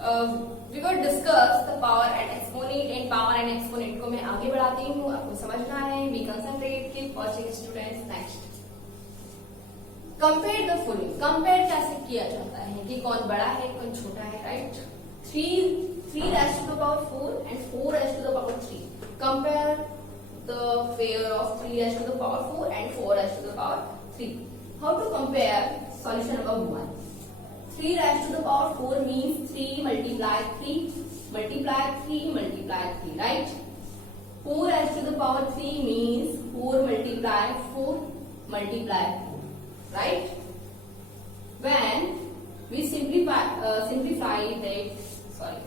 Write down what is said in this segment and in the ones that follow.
We will discuss the power and exponent and power and exponent को मैं आगे बढ़ाती हूँ, आपको समझना है। Be concentrate, keep watching students. Next, compare the following. Compare कैसे किया जाता है कि कौन बड़ा है कौन छोटा है, right. 3 raised to the power 4 and 4 raised to the power 3. Compare the pair of 3 raised to the power 4 and 4 raised to the power 3. How to compare? Solution number 1. 3 raised to the power 4 means 3 multiply 3 multiply 3 multiply 3, right? 4 raised to the power 3 means 4 multiply 4 multiply 4, right? When we simplify that, sorry,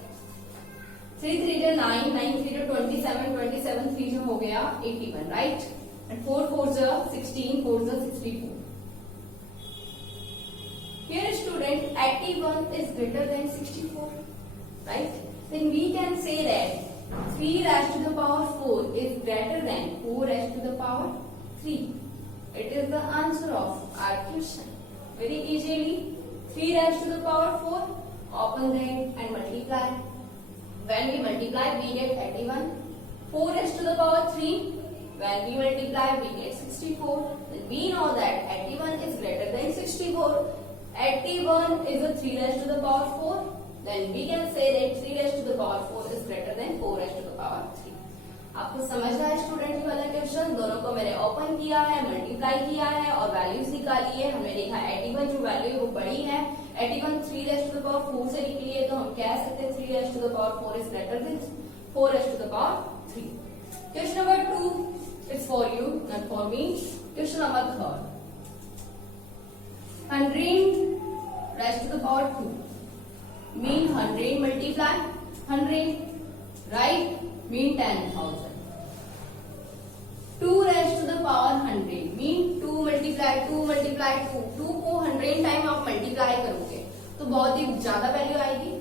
3 3 जा 9, 9 3 जा 27, 27 3 जा हो गया 81, right? And 4 4 जा 16, 4 जा 64. Here student, 81 is greater than 64, right? Then we can say that 3 raised to the power 4 is greater than 4 raised to the power 3. It is the answer of our question. Very easily, 3 raised to the power 4, open that and multiply. When we multiply, we get 81. 4 raised to the power 3, when we multiply, we get 64. Then we know that 81 is greater than 64. 81 is a 3 raised to the power 4. Then we can say that 3 raised to the power 4 is greater than 4 raised to the power 3. आपको समझ रहा है student वाला question? दोनों को मैंने open किया है, मल्टीप्लाई किया है और वैल्यूज निकाली है। हमने देखा 81 जो वैल्यू है वो बड़ी है। 81 3 raised to the power 4 से निकली है, तो हम कह सकते हैं 3 raised to the power 4 is greater than 4 raised to the power 3. Question number 2, it's for you, not for me. Question number 3. 100 raised to the power 2 mean 100 multiply 100, right? Mean 10,000. 2 raised to the power 100 mean 2 multiply 2 multiply 2. 2 को 100 time आप multiply करोगे तो बहुत ही ज्यादा value आएगी,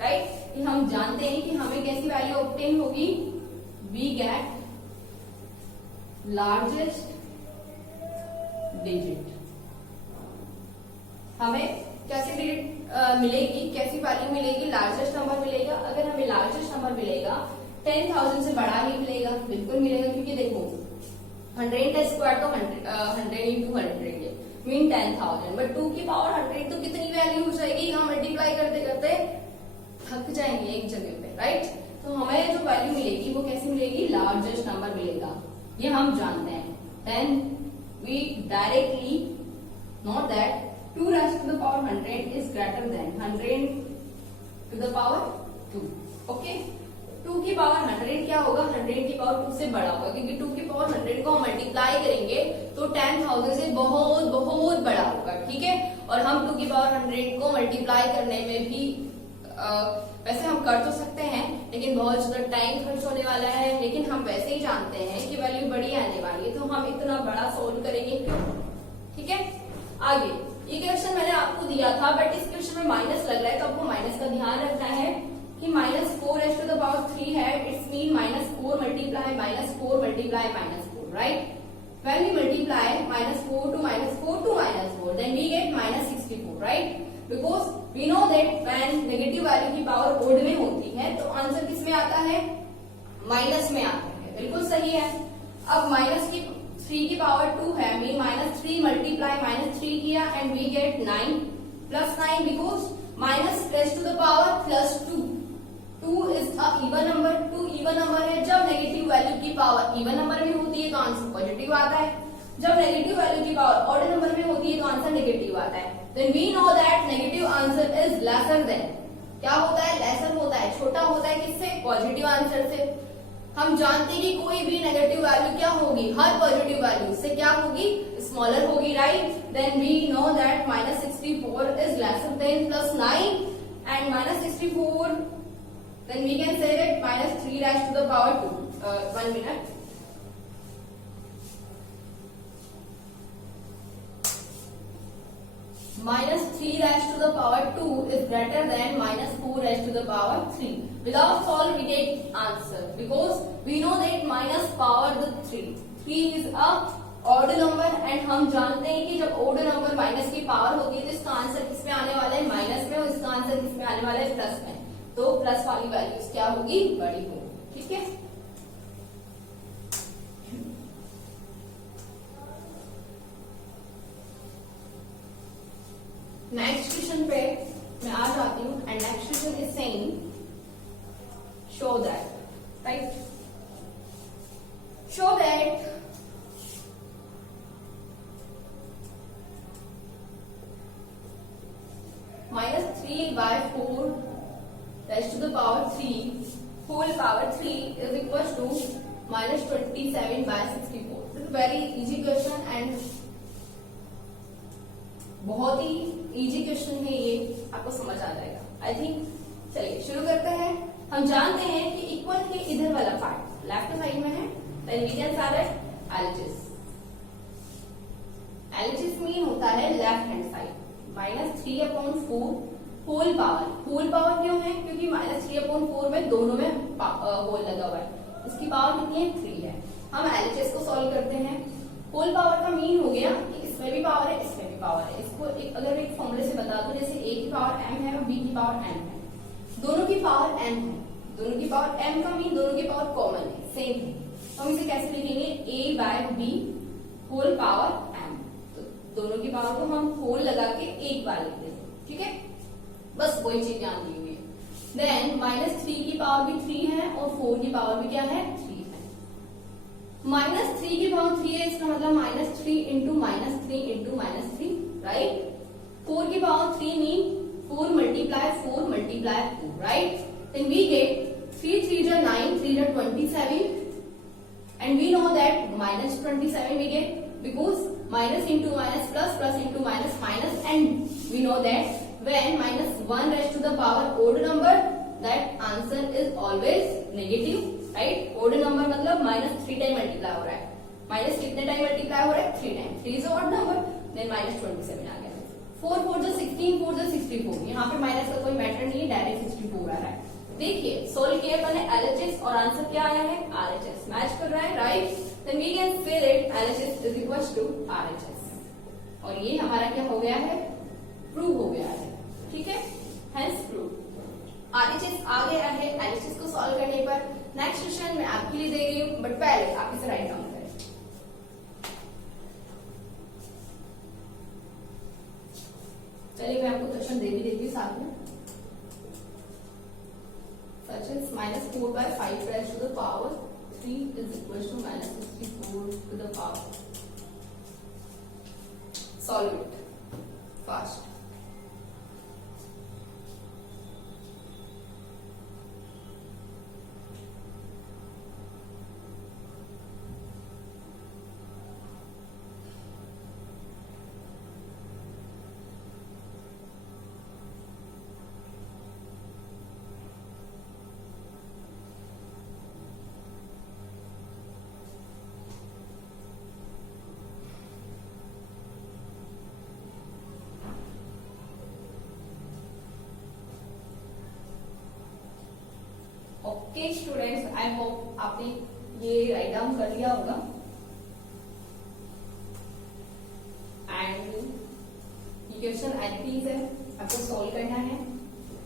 right? ये हम जानते हैं कि हमें कैसी वैल्यू ऑब्टेन होगी। We get largest digit. हमें कैसी डिजिट मिलेगी, कैसी वैल्यू मिलेगी? लार्जेस्ट नंबर मिलेगा। अगर हमें लार्जेस्ट नंबर मिलेगा 10,000 से बड़ा ही मिलेगा, बिल्कुल मिलेगा, क्योंकि देखो 100 का स्क्वायर तो 100 इंटू 100 मीन 10,000, बट 2 की पावर 100 तो कितनी वैल्यू हो जाएगी? हम मल्टीप्लाई करते करते थक जाएंगे एक जगह पे, राइट? तो हमें जो वैल्यू मिलेगी वो कैसी मिलेगी? लार्जेस्ट नंबर मिलेगा, ये हम जानते हैं। Then we directly know that 2 raised to the power 100 is greater than 100 to the power 2. Okay, 2 की पावर 100 क्या होगा? 100 की पावर 2 से बड़ा होगा, क्योंकि 2 की पावर 100 को हम मल्टीप्लाई करेंगे तो 10,000 से बहुत बहुत बड़ा होगा, ठीक है? और हम 2 की पावर 100 को मल्टीप्लाई करने में भी वैसे हम कर तो सकते हैं, लेकिन बहुत ज्यादा टाइम खर्च होने वाला है। लेकिन हम वैसे ही जानते हैं कि वैल्यू बड़ी आने वाली है, तो हम इतना बड़ा सोल्व करेंगे क्यों? ठीक है, आगे ये क्वेश्चन मैंने आपको दिया था, बट इस क्वेश्चन में माइनस लग रहा है, तो आपको माइनस का ध्यान रखना है कि -4 raised to the power 3 है। It's mean -4 multiply -4 multiply -4, right? When we multiply -4 to -4, then we get -64, right? Because we know that when negative value की पावर ओड में होती है तो आंसर किस में आता है? माइनस में आता है, बिल्कुल सही है। अब माइनस की 3 की पावर 2 है, मीन -3 मल्टीप्लाई -3 किया and we get 9 plus 9, because minus raised to the power plus 2 is a even number. 2 even number है। जब नेगेटिव वैल्यू की पावर इवन नंबर में होती है तो आंसर पॉजिटिव आता है। जब नेगेटिव वैल्यू की पावर ऑड नंबर में होती है तो आंसर नेगेटिव आता है। Then we know that negative answer is lesser than, क्या होता है? लेसर होता है, छोटा होता है किससे? पॉजिटिव आंसर से। हम जानते हैं कि कोई भी नेगेटिव वैल्यू क्या होगी? हर पॉजिटिव वैल्यू से क्या होगी? स्मॉलर होगी, right? Then we know that -64 is lesser than +9 and -64, then we can say that -3 raised to the power 2. 1 minute. -3 raised to the power 2 is greater than -4 raised to the power 3. Without solve we get answer, because we know that minus power the 3 is a odd number and हम जानते हैं कि जब odd number minus की power होती है तो इसका आंसर किस में आने वाला है? माइनस में, और इसका आंसर किस में आने वाला है? प्लस में। तो प्लस वाली वैल्यूज क्या होगी, बड़ी होगी। ठीक है, नेक्स्ट क्वेश्चन पे मैं आ जाती हूँ and next question is saying show that, right, show that -3/4 raised to the power 3 whole power 3 is equals to -27/64. This is very easy question and बहुत ही इजी क्वेश्चन है ये, आपको समझ आ जाएगा आई थिंक। चलिए शुरू करते हैं। हम जानते हैं कि इक्वल के इधर वाला पार्ट लेफ्ट साइड में है, then we can say that LHS। LHS मीन होता है left hand side, -3/4 whole power. Whole power क्यों है, क्योंकि -3/4 में दोनों में होल लगा हुआ है, इसकी पावर कितनी है, 3 है। हम LHS को सॉल्व करते हैं। होल पावर का मीन हो गया कि इसमें भी पावर है, इसमें भी पावर है। इसको अगर एक फॉर्मूले से बता दो, जैसे A की पावर m है और B की पावर m है, दोनों की पावर m है, दोनों की पावर m का मीन दोनों की पावर कॉमन है, सेम है। तो हम इसे कैसे लिखेंगे, A/B होल पावर m। तो दोनों की पावर को हम होल लगा के एक बार लिख देते हैं। ठीक है, बस वही चीज ध्यान दी हुई है। देन -3 की पावर भी 3 है और 4 की पावर भी क्या है, 3 है। -3 की पावर 3 है, इसका मतलब -3 इंटू -3 इंटू -3, राइट। 4 की power 3 mean 4 multiply 4 multiply 2, right. Then we get 3 3 जा 9, 3 जा 27 and we know that -27 we get because minus into minus plus plus into minus minus, and we know that when -1 raised to the power odd number, that answer is always negative, right। odd number मतलब -3 time multiply हो रहा है, minus कितने time multiply हो रहा है, 3 time. 3 is odd number, then -27 आ गया। 4 4 जा 16, 4 जा 64, यहाँ पे माइनस का कोई मैटर नहीं है, डायरेक्ट 64 आ रहा है। देखिए सोल्व किया मैंने LHS और आंसर क्या आया है, RHS मैच कर रहा है, right. Then we can say that LHS is equals to RHS, और ये हमारा क्या हो गया है, प्रूव हो गया है। ठीक है, हेंस प्रूव। RHS आ गया है। LHS को सॉल्व करने पर नेक्स्ट क्वेश्चन मैं आपके लिए दे रही हूँ, बट पहले आप इसे राइट डाउन करें। चलिए मैं आपको क्वेश्चन दे भी देती हूँ साथ में। Such as -4/5 raised to the power 3 is equals to -64 to the power. Solve it fast. Okay students, I hope आपने ये राइट डाउन कर लिया होगा एंड ये क्वेश्चन एज है, आपको सॉल्व करना है।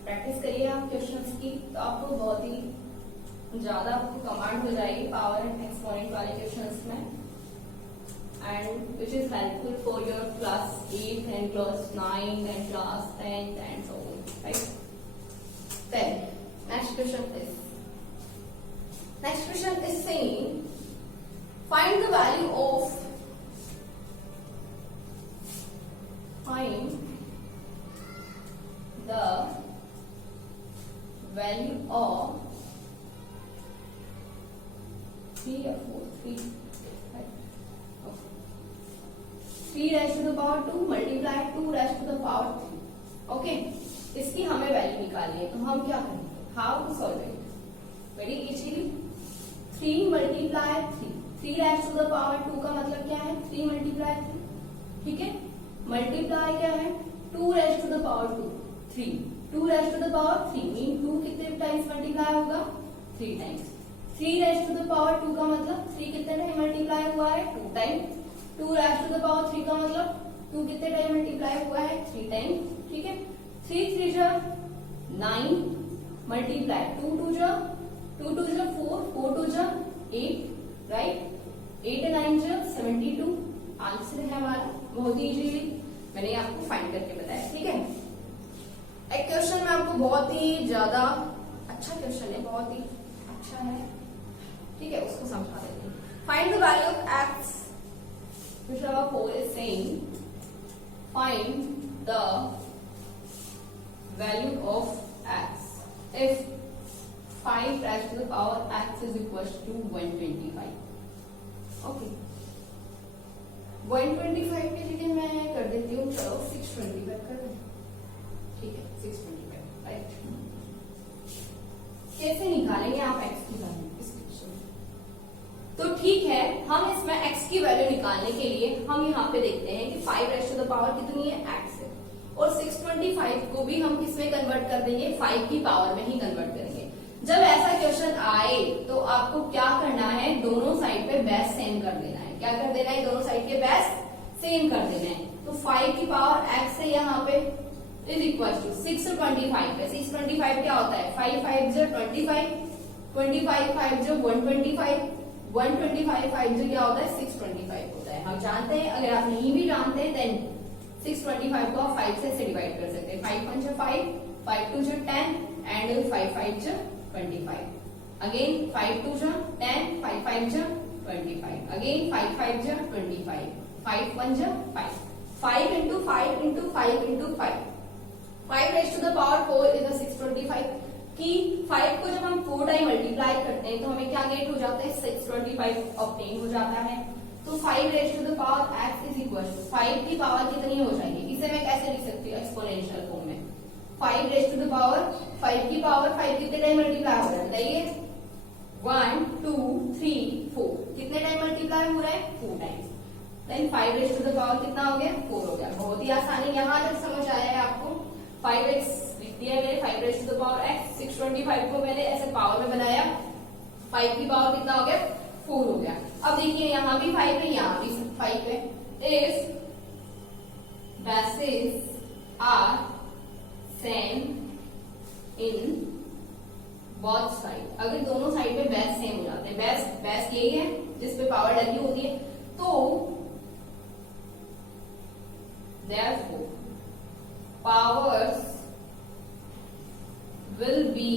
प्रैक्टिस करिए आप क्वेश्चंस की, तो आपको बहुत ही ज्यादा आपको कमांड हो जाएगी पावर एंड एक्सपोनेंट वाले क्वेश्चंस में, and which is helpful for your class 8 and class 9 and class 10 and so on, right. Then next question is Next question is saying, find the value of three or four, three, right? Okay. 3 raised to the power 2 multiply 2 raised to the power 3. Okay, इसकी हमें value निकालनी है, तो हम क्या करेंगे, how to solve it, very easily. 3 multiply 3 raised to the power 2 का मतलब क्या है, 3 मल्टीप्लाई 3, ठीक है। मल्टीप्लाई क्या है, 2 raised to the power 2, 3, 2 raised to the power 3 mean 2 कितने टाइम्स मल्टीप्लाई होगा, 3 times. 3 raised to the power 2 का मतलब 3 कितने टाइम मल्टीप्लाई हुआ है, 2 time. 2 raised to the power 3 का मतलब 2 कितने टाइम मल्टीप्लाई हुआ है, 3 टाइम, ठीक है। 3 3 जा 9, मल्टीप्लाई 2 2 जा 4, 4 2 जा 8, राइट। 8 9 जा 72 आंसर है हमारा। बहुत ही इजीली मैंने आपको फाइंड करके बताया, ठीक है। एक क्वेश्चन में आपको बहुत ही ज्यादा अच्छा क्वेश्चन है, बहुत ही अच्छा है, ठीक है, उसको समझा देते हैं। Find the value of x, question number 4 is saying find the value of x if 5 raised to the power x is equals to 125। Okay, 125 के लिए मैं कर देती हूँ, चलो 625 कर दें, ठीक है, 625, राइट। कैसे निकालेंगे आप x की वैल्यू इस क्वेश्चन में? तो ठीक है, हम इसमें x की वैल्यू निकालने के लिए हम यहाँ पे देखते हैं कि 5 raised to the power कितनी है, x है, और 625 को भी हम किसमें कन्वर्ट कर देंगे, 5 की पावर में ही कन्वर्ट करेंगे। जब ऐसा क्वेश्चन आए तो आपको क्या करना है, दोनों साइड पे बेस सेम कर देना है। क्या कर देना है, दोनों साइड के बेस सेम कर देना है। तो 5 की पावर x है यहाँ पे इज इक्वल टू 625 है। 625 क्या होता है, 5 5 जो 25, 25 5 जो 125, 125 5 जो क्या होता है 625 होता है। हम जानते हैं, अगर आप नहीं भी जानते हैं देन 625 को आप 5 से डिवाइड कर सकते हैं। 5 1 जो 5, 5 2 जो 10 एंड 5 5 जो 25, अगेन 5 2 जो 10, 5 5 जो 25, अगेन 5 5 जो 25, 5 1 जो 5, 5 into 5 into 5 into 5, 5 raised to the power 4 is a 625 कि 5 को जब हम 4 टाइम मल्टीप्लाई करते हैं तो हमें क्या गेट हो जाता है, 625 ऑब्टेन हो जाता है। तो 5 raised to the power x is equal to 5 की पावर कितनी हो जाएगी, इसे मैं कैसे लिख सकती हूँ एक्सपोनेंशियल फॉर्म में। 5 raised to the power 5 की पावर 5 कितने टाइम मल्टीप्लाई हो रहा है बताइए, 1 2 3 4, कितने टाइम मल्टीप्लाई हो रहा है, 4 time. Then 5 raised to the power कितना हो गया, 4 हो गया। बहुत ही आसानी, यहाँ तक समझ आया है आपको। 5x लिख दिया मैंने, 5 raised to the power x, 625 को मैंने ऐसे पावर में बनाया, 5 की पावर कितना हो गया, 4 हो गया। अब देखिए यहाँ भी 5 है, यहाँ भी 5 है। If bases are same in both side, अगर दोनों साइड पे बेस सेम हो जाते हैं, बेस यही है जिसपे पावर लगी होती है, तो therefore powers will be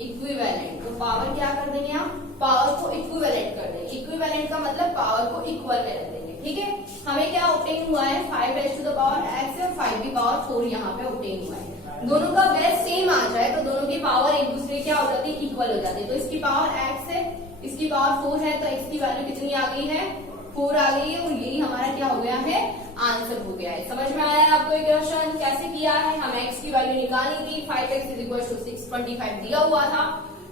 equivalent. तो पावर क्या कर देंगे आप, पावर को इक्विवेलेंट कर देंगे। इक्विवेलेंट का मतलब पावर को इक्वल में रख देंगे, ठीक है। हमें क्या ऑब्टेन हुआ है, 5 raised to the power x और 5 की पावर 4 यहाँ पे ऑब्टेन हुआ है। दोनों का बेस सेम आ जाए तो दोनों की पावर एक दूसरे क्या हो जाती है, इक्वल हो जाती है। तो इसकी पावर x है, इसकी पावर 4 है, तो x की वैल्यू कितनी आ गई है, 4 आ गई है, और यही हमारा क्या हो गया है, आंसर हो गया है। समझ में आया है आपको ये क्वेश्चन कैसे किया है, हम x की वैल्यू निकाली थी, 5x इज इक्वल टू 625 दिया हुआ था।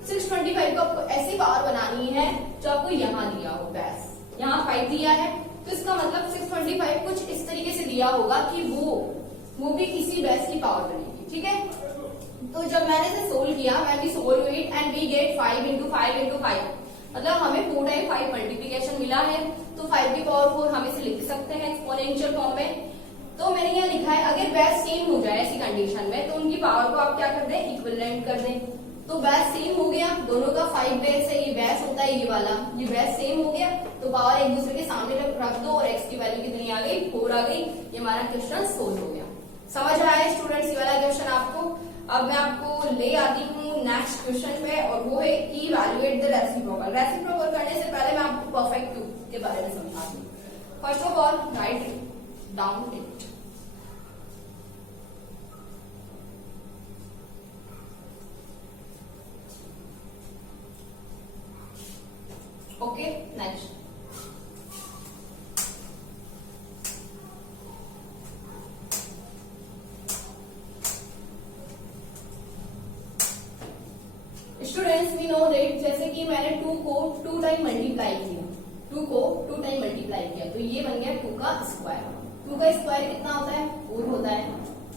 625 को आपको ऐसी पावर बनानी है जो आपको यहाँ दिया हो, बेस यहाँ 5 दिया है, तो इसका मतलब 625 कुछ इस तरीके से दिया होगा कि वो भी किसी बेस की पावर बनेगी, ठीक है। तो जब मैंने इसे सोल्व किया, when we solve it and we get 5 into 5 into 5, मतलब हमें 4 टाइम 5 मल्टीप्लीकेशन मिला है, तो 5 की पावर 4 हम इसे लिख सकते हैं एक्सपोनेंशियल फॉर्म में। तो मैंने यहाँ लिखा है अगर बेस सेम हो जाए ऐसी कंडीशन में तो उनकी पावर को आप क्या कर दें, इक्विवेलेंट कर दें। तो बेस सेम हो गया, दोनों का 5 बेस है, ये बेस होता है ये वाला, ये बेस सेम हो गया, तो पावर एक दूसरे के सामने रख दो और x की वैल्यू कितनी आ गई, 4 आ गई। ये हमारा क्वेश्चन सोल्व हो गया। समझ आया स्टूडेंट्स ये वाला क्वेश्चन आपको। अब मैं आपको ले आती हूँ नेक्स्ट क्वेश्चन पे, और वो है कि इवैल्यूएट द रेसिप्रोकल। रेसिप्रोकल करने से पहले मैं आपको परफेक्ट क्यूब के बारे में समझा दूँ। First of all write down it. Okay, next students we know that, जैसे कि मैंने 2 को 2 टाइम मल्टीप्लाई किया, 2 को 2 टाइम मल्टीप्लाई किया, तो ये बन गया 2 का स्क्वायर। 2 का स्क्वायर कितना होता है, 4 होता है।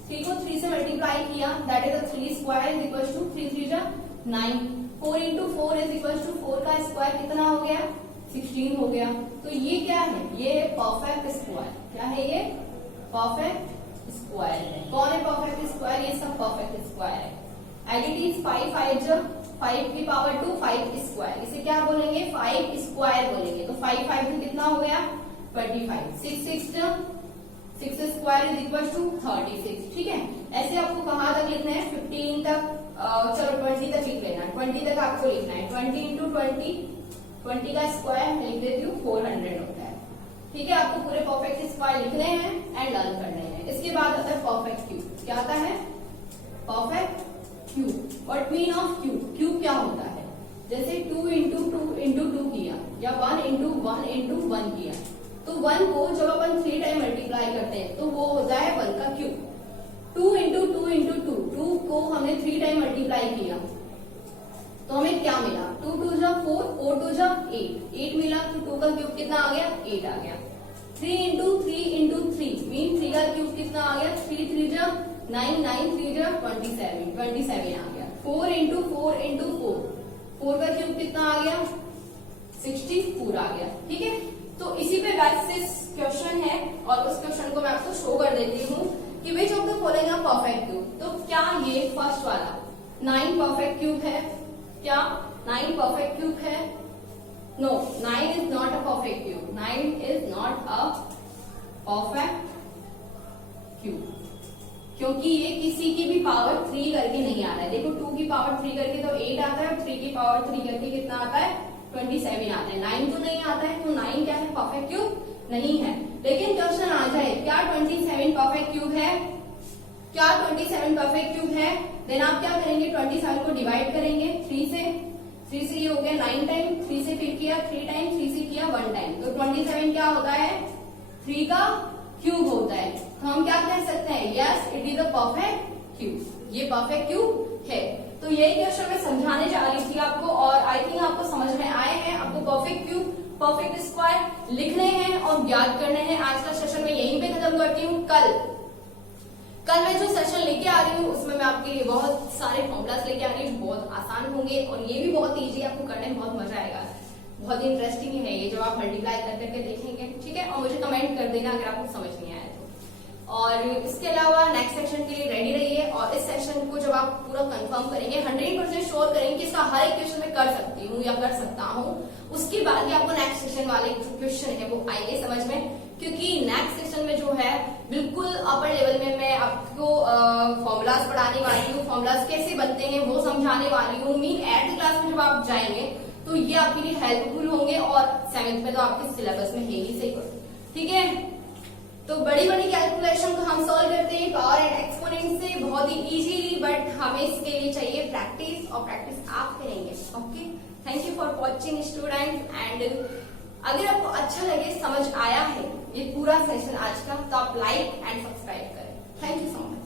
3 को 3 से मल्टीप्लाई किया, that is 3 square is equal to 3 3 जा 9। 4 into 4 इज इक्वल टू 4 का स्क्वायर कितना हो गया, 16 हो गया। तो ये क्या है, ये परफेक्ट स्क्वायर। क्या है ये, परफेक्ट स्क्वायर है। कौन है परफेक्ट स्क्वायर? ये सब परफेक्ट स्क्वायर है। एंड इट इज 5 5 की पावर 2 5 स्क्वायर। इसे क्या बोलेंगे? 5 स्क्वायर बोलेंगे। तो 5 5 में कितना हो गया? 25। 6 स्क्वायर इज इक्वल टू 36। ठीक है, ऐसे आपको कहाँ तक लिखना है? 15 तक, चलो 20 तक लिख लेना। 20 तक आपको लिखना है। 20 इंटू 20 का स्क्वायर मैं लिख देती हूँ 400 होता है। ठीक है, आपको पूरे परफेक्ट स्क्वायर लिखने हैं एंड लर्न करने हैं। इसके बाद आता है परफेक्ट क्यूब। क्या आता है? Perfect cube. What mean of cube? Cube क्या होता है? जैसे 2 इंटू 2 किया या 1 इंटू 1 किया, तो 1 को जब अपन 3 टाइम मल्टीप्लाई करते हैं तो वो होता है 1 का क्यूब। 2 इंटू 2 को हमने 3 टाइम मल्टीप्लाई किया तो हमें क्या मिला? 2 2 जा 4, 4 2 जा 8 मिला। तो 2 का क्यूब कितना आ गया? 8 आ गया। 3 इंटू 3 मीन 3 का क्यूब कितना आ गया? 3 3 जा 9, 9 3 जा 27 आ गया। 4 इंटू 4 का क्यूब कितना आ गया? 64 आ गया। ठीक है, तो इसी पे बेसिस क्वेश्चन है और उस क्वेश्चन को मैं आपको शो कर देती हूँ कि which of the following are perfect cube. तो क्या ये फर्स्ट वाला 9 परफेक्ट क्यूब है? क्या 9 परफेक्ट क्यूब है? No, 9 is not a perfect cube. 9 is not a perfect cube, क्योंकि ये किसी की भी पावर 3 करके नहीं आ रहा है। देखो 2 की पावर 3 करके तो 8 आता है, 3 की पावर 3 करके कितना आता है? 27 आता है। 9 तो नहीं आता है, तो 9 क्या है? परफेक्ट क्यूब नहीं है। लेकिन क्वेश्चन आ जाए क्या 27 परफेक्ट क्यूब है? क्या 27 परफेक्ट क्यूब है? देन आप क्या करेंगे? 27 को डिवाइड करेंगे 3 से ये हो गया 9 टाइम, 3 से फिर किया 3 टाइम, 3 से किया 1 टाइम। तो 27 क्या होता है? 3 का क्यूब होता है। तो हम क्या कह सकते हैं? Yes, it is a perfect cube. ये परफेक्ट क्यूब है। तो यही क्वेश्चन मैं समझाने जा रही थी आपको और आई थिंक आपको समझ में आए हैं। आपको परफेक्ट क्यूब, परफेक्ट स्क्वायर लिखने हैं और याद करने हैं। आज का सेशन मैं यहीं पे खत्म करती हूँ। कल मैं जो सेशन लेके आ रही हूँ उसमें मैं आपके लिए बहुत सारे फॉर्मूलास लेके आ रही हूँ, बहुत आसान होंगे और ये भी बहुत इजी, आपको करने में बहुत मजा आएगा। बहुत इंटरेस्टिंग है ये, जब आप मल्टीप्लाई कर करके देखेंगे। ठीक है, और मुझे कमेंट कर देना अगर आपको समझ नहीं आया तो। और इसके अलावा नेक्स्ट सेक्शन के लिए रेडी रहिए और इस सेक्शन को जब आप पूरा कंफर्म करेंगे, 100% श्योर करेंगे कि इसका हर एक क्वेश्चन मैं कर सकती हूँ या कर सकता हूँ, उसके बाद ही आपको नेक्स्ट सेक्शन वाले क्वेश्चन है वो आएंगे समझ में। क्योंकि नेक्स्ट सेक्शन में जो है बिल्कुल अपर लेवल में मैं आपको फॉर्मूलाज पढ़ाने वाली हूँ, फॉर्मूलाज कैसे बनते हैं वो समझाने वाली हूँ। मीन 8th क्लास में जब आप जाएंगे तो ये आपके लिए हेल्पफुल होंगे और 7th में तो आपके सिलेबस में है ही सही। ठीक है, तो बड़ी बड़ी कैलकुलेशन को हम सॉल्व करते हैं पावर एंड एक्सपोनेंट से बहुत ही इजीली, बट हमें इसके लिए चाहिए प्रैक्टिस और प्रैक्टिस आप करेंगे। Okay, thank you for watching students. And अगर आपको अच्छा लगे, समझ आया है ये पूरा सेशन आज का, तो आप लाइक एंड सब्सक्राइब करें। Thank you so much.